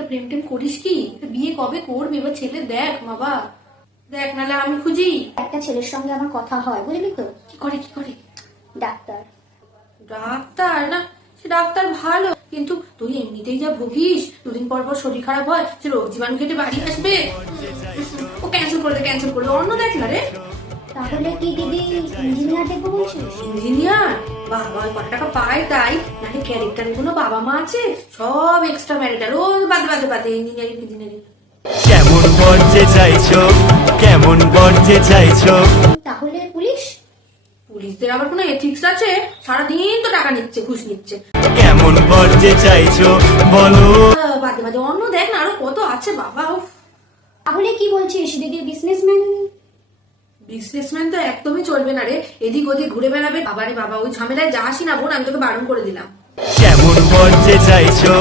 একটা প্রেম টেম করিস কি? বিয়ে কবে করবি? এবার ছেলে দেখ বাবা, দেখ নাহলে আমি খুঁজি। একটা ছেলের সঙ্গে আমার কথা হয়, বুঝলি তো? কি করে কি করে? ডাক্তার। ডাক্তার না, সে ডাক্তার ভালো, কিন্তু তুই এমনিতেই যা ভুগিস, দুদিন পর পর শরীর খারাপ হয়, সে রোগ জীবাণু কেটে বাড়ি আসবে। ও ক্যান্সেল করলে অন্য দেখ না রে। তাহলে কি দিদি ইঞ্জিনিয়ার দেখবো বলছিস? ইঞ্জিনিয়ার? বাবা কত টাকা পায় তাই, নাকি ক্যারেক্টারের কোনো বাবা মা আছে? সব এক্সট্রা ম্যারিটাল, ও বাদে ইঞ্জিনিয়ারিং। কেমন বর্জে চাইছো, কেমন বর্জে চাইছো? তাহলে পুলিশ? পুলিশদের আবার কোনো এথিক্স আছে? সারাদিন তো টাকা নিচ্ছে, ঘুষ নিচ্ছে। কেমন বর্জে চাইছো বলো? বাদে অন্য দেখ না, আরো কত আছে বাবা। তাহলে কি বলছিস দিদি, বিজনেসম্যান? বিজনেসম্যান তো একদমই চলবে না রে, এদিক ওদিক ঘুরে বেড়াবে। বাবারে বাবা, ওই ঝামেলায় যাসই না বোন, আমি তোকে বারণ করে দিলাম। কেমন বর্জে চাইছো?